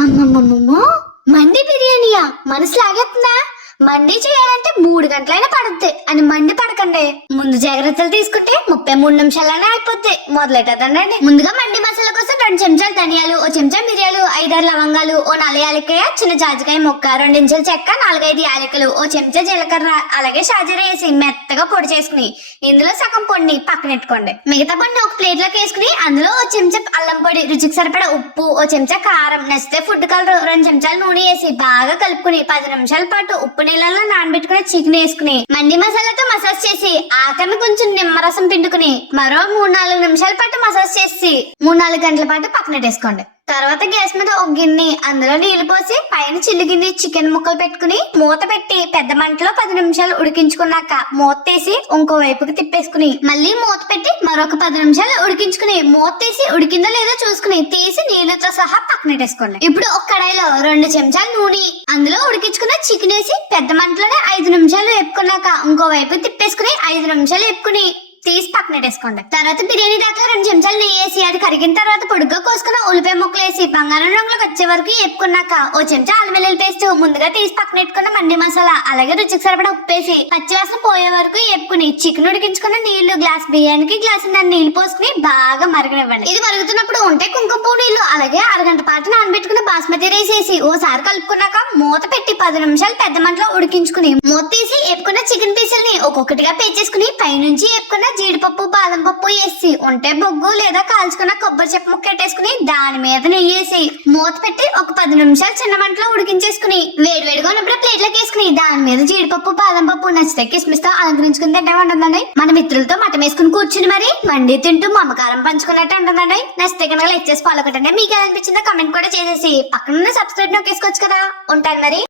అమ్మమ్మమ్మమ్మో మండి బిర్యానీయా? మనసు లాగేస్తుందా? మండి చేయాలంటే 3 గంటలైనా పడుద్ది అని మండి పడకండి. ముందు జాగ్రత్తలు తీసుకుంటే 33 నిమిషాలనే అయిపోద్ది. మొదలెట్టదండి. ముందుగా మండి మసాలా కోసం 2 చెంచాలు ధనియాలు, 1 చెంచా మిరియాలు, 5-6 లవంగాలు, 4 యాలక్కాయ, చిన్న జాజికాయ ముక్క, 2 ఇంచుల చెక్క, 4-5 యాలకులు, 1 చెంచా జీలకర్ర, అలాగే షాజీరా వేసి మెత్తగా పొడి చేసుకుని ఇందులో సగం పొడిని పక్కనెట్టుకోండి. మిగతా పొడిని ఒక ప్లేట్ లోకి వేసుకుని అందులో 1 చెంచా అల్లం పొడి, రుచికి సరిపడా ఉప్పు, 1 చెంచా కారం, నచ్చితే ఫుడ్ కలర్, 2 చెంచాలు నూనె వేసి బాగా కలుపుకుని 10 నిమిషాల పాటు ఉప్పు నీళ్ళలో నానబెట్టుకుని చికెన్ వేసుకుని మండి మసాలాతో మసాజ్ చేసి ఆఖరిని కొంచెం నిమ్మరసం పిండుకుని మరో 3-4 నిమిషాల పాటు మసాజ్ చేసి 3-4 గంటల పాటు పక్కనెట్టేసుకోండి. తర్వాత గ్యాస్ మీద ఒక గిన్నె, అందులో నీళ్లు పోసి పైన చిల్లు గిన్నె చికెన్ ముక్కలు పెట్టుకుని మూత పెట్టి పెద్ద మంటలో 10 నిమిషాలు ఉడికించుకున్నాక మూత తీసి ఇంకో వైపుకి తిప్పేసుకుని మళ్ళీ మూత పెట్టి మరొక 10 నిమిషాలు ఉడికించుకుని మూత తీసి ఉడికిందో లేదో చూసుకుని తీసి నీళ్లతో సహా పక్కనెట్టేసుకోండి. ఇప్పుడు ఒక కడాయిలో 2 చెంచాలు నూనె, అందులో ఉడికించుకున్న చికెన్ వేసి పెద్ద మంటలోనే 5 నిమిషాలు వేపుకున్నాక ఇంకో వైపు తిప్పేసుకుని 5 నిమిషాలు వేపుకుని తీసి పక్కనెట్టేసుకోండి. తర్వాత బిర్యానీ దాకా 2 చెంచాలు నెయ్యి వేసి అది కరిగిన తర్వాత పొడుగ్గా కోసుకున్న ఉల్లిపాయ ముక్కలు వేసి బంగారం రంగులోకి వచ్చే వరకు వేపుకున్నాక 1 చెంచా అల్లం వెల్లుల్లి పేస్ట్, ముందుగా తీసి పక్కనెట్టుకున్న మండి మసాలా, అలాగే రుచికి సరిపడా ఉప్పేసి పచ్చివాసన పోయే వరకు వేపుకుని చికెన్ ఉడికించుకున్న నీళ్లు గ్లాస్ బియ్యానికి గ్లాసున్నర నీళ్లు పోసుకుని బాగా మరగనివ్వండి. ఇది మరుగుతున్నప్పుడు ఉంటే కుంకుమ పువ్వు నీళ్లు, అలాగే అరగంట పాటు నానబెట్టుకున్న బాస్మతి రైస్ వేసి ఓసారి కలుపుకున్నాక మూత పెట్టి 10 నిమిషాలు పెద్ద మంటలో ఉడికించుకుని మూత తీసి వేపుకున్న చికెన్ పీసుల్ని ఒక్కొక్కటిగా పేచేసుకుని పైనుంచి వేపుకున్న జీడిపప్పు, బాదం పప్పు వేసి ఉంటే బొగ్గు లేదా కాల్చుకున్న కొబ్బరి చెప్ప ముక్క పెట్టేసుకుని దాని మీద నెయ్యి వేసి మూత పెట్టి ఒక 10 నిమిషాలు చిన్న మంటలో ఉడికించేసుకుని వేడివేడిగా ఉన్నప్పుడు ప్లేట్ లోకి వేసుకుని దాని మీద జీడిపప్పు, బాదం పప్పు, నచ్చితే కిస్మిస్ తో అలంకరించుకుని తింటే ఉంటుందండి. మన మిత్రులతో మటం వేసుకుని కూర్చుని మరి మండి తింటూ మమకారం పంచుకున్నట్టు ఉంటుందండి. నచ్చితే కనుక లైక్ చేసి ఫాలో కొట్టండి. మీకు ఎలా అనిపించిందో కమెంట్ కూడా చేసేసి పక్కన సబ్స్క్రైబ్ నొక్కేసుకోవచ్చు కదా. ఉంటాను మరి.